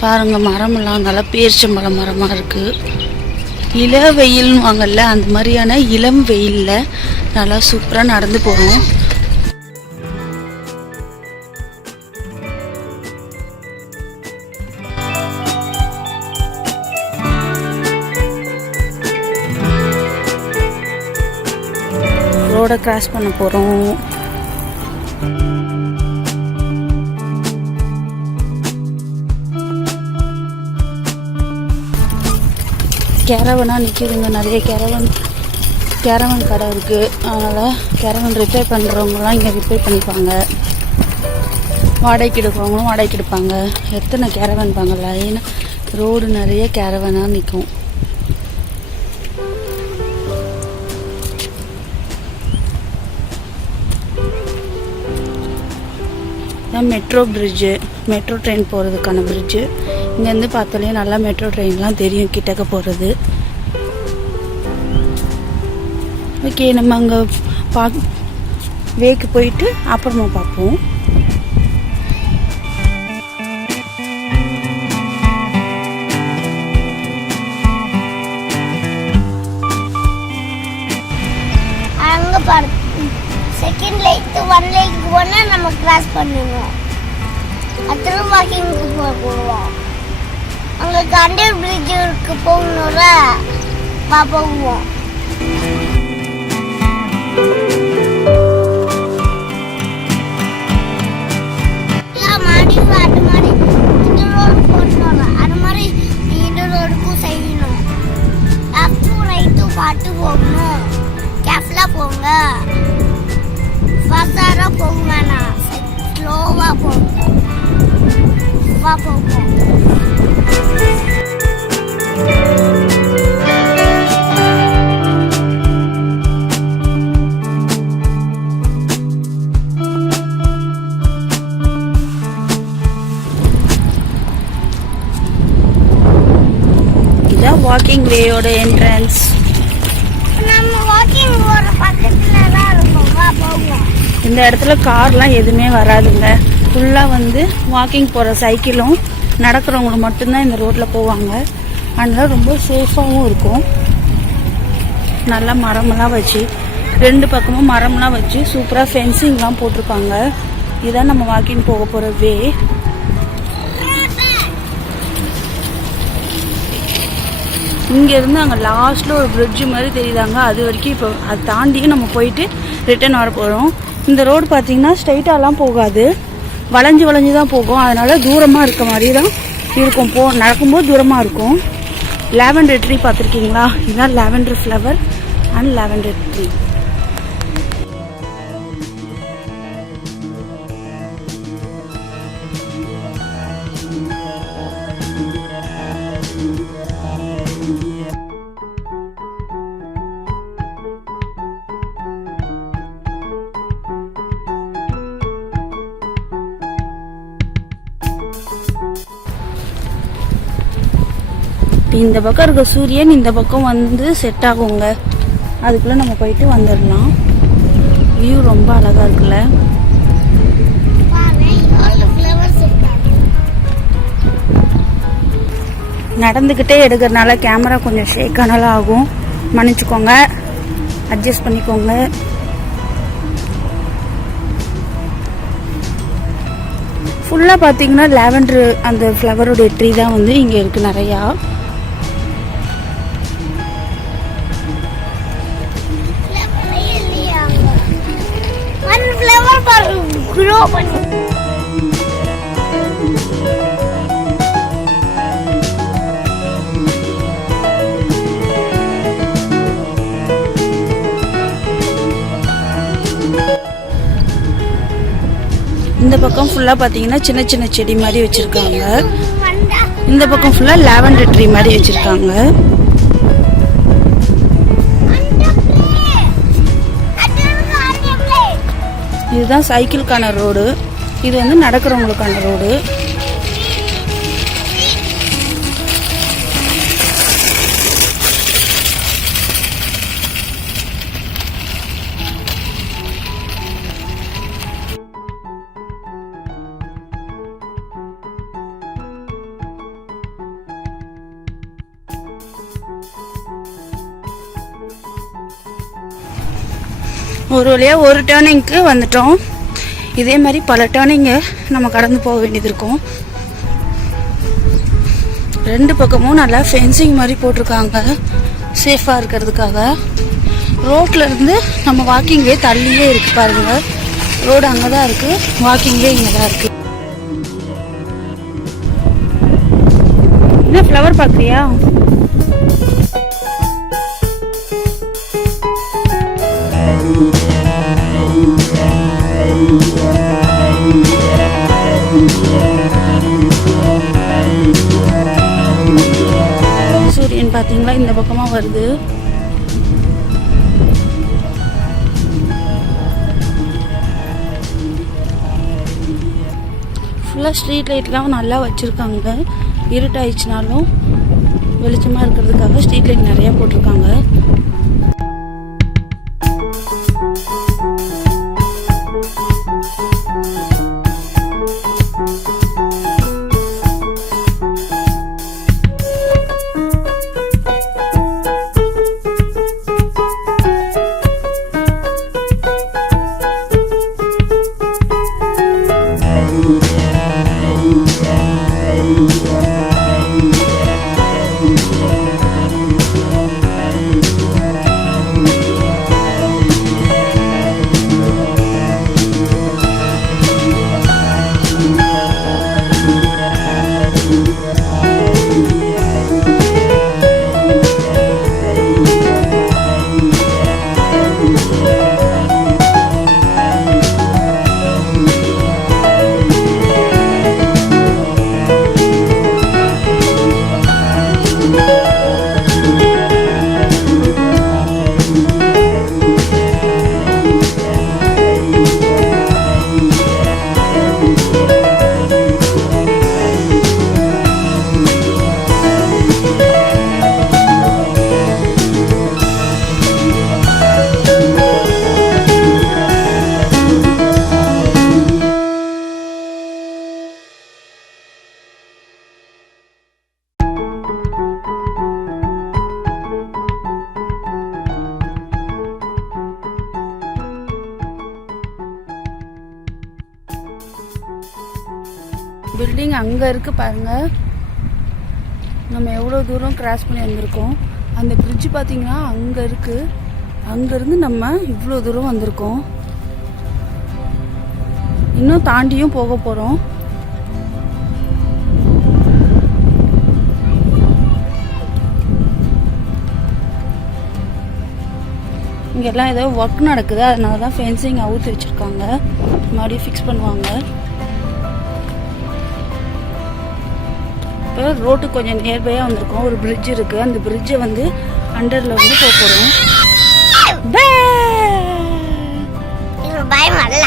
பாருங்கள், மரமெல்லாம் நல்லா பேரிச்சம்பழம் மரமாக இருக்குது. இள வெயில்னு வாங்கல்ல, அந்த மாதிரியான இளம் வெயிலில் நல்லா சூப்பராக நடந்து போகிறோம். ரோடை கிராஸ் பண்ண போகிறோம். கேரவனாக நிற்கிதுங்க. நிறைய கேரவன் கடை இருக்குது. அதனால் கேரவன் ரிப்பேர் பண்ணுறவங்களாம் இங்கே ரிப்பேர் பண்ணிப்பாங்க. வாடகைக்கு எடுக்கிறவங்களும் வாடகைக்கு எடுப்பாங்க. எத்தனை கேரவன் பாங்கல்ல, ஏன்னா ரோடு நிறைய கேரவனாக நிற்கும். மெட்ரோ பிரிட்ஜு, மெட்ரோ ட்ரெயின் போகிறதுக்கான பிரிட்ஜு. இங்கேருந்து பார்த்தாலே நல்லா மெட்ரோ ட்ரெயின்லாம் தெரியும் கிட்டக்க போகிறது. ஓகே, நம்ம அங்கே வேக்கு போயிட்டு அப்புறமா பார்ப்போம். அங்கே பாரு, செகண்ட் லேக் ஒன் லேக் போனால் நம்ம கிராஸ் பண்ணுவோம். அப்புறம் வாக்கிங்க்கு போவோம். அங்கே அண்டர் பிரிட்ஜுக்கு போகணும்ல, போவோம். அது மாதிரி இந்த ரோடு போடணும். அது மாதிரி இந்த ரோடுக்கும் செய்யணும். லெஃப்ட்டும் ரைட்டும் பார்த்து போகணும். கேர்ஃபுல்லாக போங்க. ஃபாஸ்டாக போக வேணாம், ஸ்லோவாக போங்க. போவோம். இதான் வாக்கிங் வேயோட என்ட்ரன்ஸ். நம்ம வாக்கிங் போற பக்கத்துல தான் இருக்கும். போவோம். இந்த இடத்துல கார்லாம் எதுவுமே வராதுங்க. ஃபுல்லாக வந்து வாக்கிங் போகிற சைக்கிளும் நடக்கிறவங்களும் மட்டும்தான் இந்த ரோட்டில் போவாங்க. அதனால ரொம்ப சேஃபாகவும் இருக்கும். நல்லா மரமெல்லாம் வச்சு, ரெண்டு பக்கமும் மரம்லாம் வச்சு சூப்பராக ஃபென்சிங்லாம் போட்டிருப்பாங்க. இதுதான் நம்ம வாக்கிங் போக போகிற வே. இங்கேருந்து அங்கே லாஸ்ட்டில் ஒரு பிரிட்ஜு மாதிரி தெரியுதாங்க. அது வரைக்கும் இப்போ அதை தாண்டியும் நம்ம போயிட்டு ரிட்டர்ன் வர போகிறோம். இந்த ரோடு பார்த்திங்கன்னா ஸ்ட்ரைட்டாலாம் போகாது, வளைஞ்சு வளைஞ்சு தான் போகும். அதனால் தூரமாக இருக்க மாதிரி தான் இருக்கும். நடக்கும்போது தூரமாக இருக்கும். லாவெண்டர் ட்ரீ பார்த்துருக்கீங்களா? இதுதான் lavender flower and lavender tree. இந்த பக்கம் இருக்க சூரியன் இந்த பக்கம் வந்து செட் ஆகுங்க. அதுக்குள்ள நம்ம போயிட்டு வந்துடலாம். வியூ ரொம்ப அழகா இருக்குல்ல. நடந்துக்கிட்டே எடுக்கிறதுனால கேமரா கொஞ்சம் ஷேக் ஆனாலும் ஆகும், மன்னிச்சுக்கோங்க, அட்ஜஸ்ட் பண்ணிக்கோங்க. ஃபுல்லாக பார்த்தீங்கன்னா லாவெண்டர் அந்த ஃப்ளவருடைய ட்ரீ தான் வந்து இங்கே இருக்குது நிறையா. இந்த பக்கம் ஃபுல்லாக பார்த்தீங்கன்னா சின்ன சின்ன செடி மாதிரி வச்சுருக்காங்க. இந்த பக்கம் ஃபுல்லாக லாவெண்டர் ட்ரீ மாதிரி வச்சுருக்காங்க. இதுதான் சைக்கிளுக்கான ரோடு. இது வந்து நடக்கிறவங்களுக்கான ரோடு. ஒரு வழியாக ஒரு டேர்னிங்க்கு வந்துட்டோம். இதே மாதிரி பல டேர்னிங்கு நம்ம கடந்து போக வேண்டியது இருக்கும். 2 பக்கமும் நல்லா ஃபென்சிங் மாதிரி போட்டிருக்காங்க சேஃபாக இருக்கிறதுக்காக. ரோட்டில் இருந்து நம்ம வாக்கிங் வே தள்ளியே இருக்குது பாருங்கள். ரோடு அங்கே தான் இருக்குது, வாக்கிங் வே இங்கே தான் இருக்குது. என்ன ஃப்ளவர் பார்க்குறியா? சூரியன் பார்த்தீங்களா இந்த பக்கமாக வருது. ஃபுல்லாக ஸ்ட்ரீட் லைட்லாம் நல்லா வச்சுருக்காங்க. இருட்டாயிடுச்சுனாலும் வெளிச்சமாக இருக்கிறதுக்காக ஸ்ட்ரீட் லைட் நிறையா போட்டிருக்காங்க. பில்டிங் அங்கே இருக்குது பாருங்கள். நம்ம எவ்வளோ தூரம் கிராஸ் பண்ணி வந்திருக்கோம். அந்த பிரிட்ஜ் பார்த்தீங்கன்னா அங்கே இருக்குது. அங்கேருந்து நம்ம இவ்வளோ தூரம் வந்திருக்கோம். இன்னும் தாண்டியும் போக போகிறோம். இங்கெல்லாம் ஏதோ ஒர்க் நடக்குது, அதனால தான் ஃபென்சிங் அவுத்து வச்சுருக்காங்க. மறுபடியும் ஃபிக்ஸ் பண்ணுவாங்க. இப்போ ரோட்டு கொஞ்சம் நியர்பையாக வந்திருக்கோம். ஒரு பிரிட்ஜ் இருக்குது. அந்த பிரிட்ஜை வந்து அண்டரில் வந்து போக போகிறோம். பயம் அல்ல.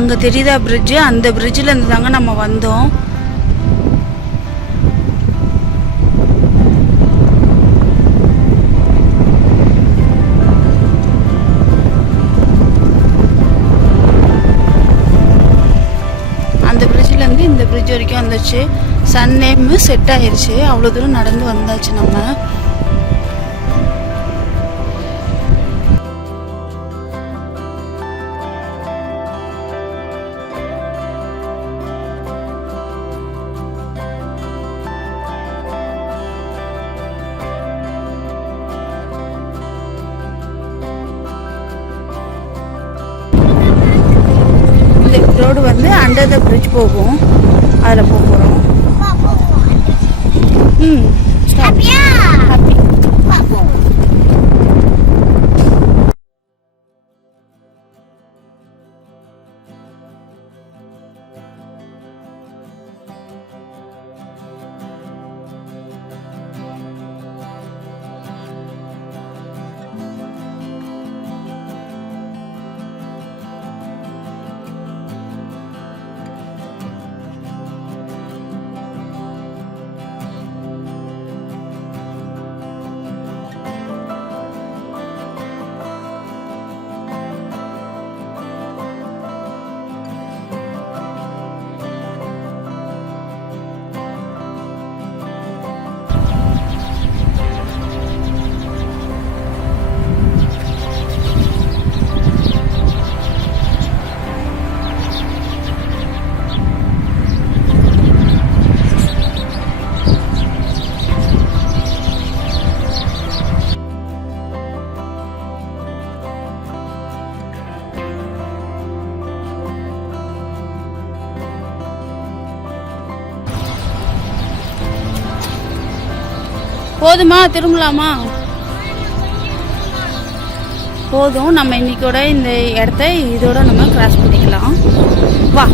அங்கே தெரியுதா பிரிட்ஜு? அந்த பிரிட்ஜில் இருந்து தாங்க நம்ம வந்தோம். அந்த பிரிட்ஜிலேருந்து இந்த பிரிட்ஜ் வரைக்கும் வந்துச்சு. சன் நேம் செட் ஆயிடுச்சு. அவ்வளோ தூரம் நடந்து வந்தாச்சு நம்ம. ரோடு வந்து அண்டர் த பிரிட்ஜ் போகும். அதில் போக போகிறோம். ம் ஹாப்பியா ஹாப்பி. போதுமா? திரும்பலாமா? போதும். நம்ம இன்னைக்கோட இந்த இடத்த இதோட நம்ம கிராஸ் பண்ணிக்கலாம். வா.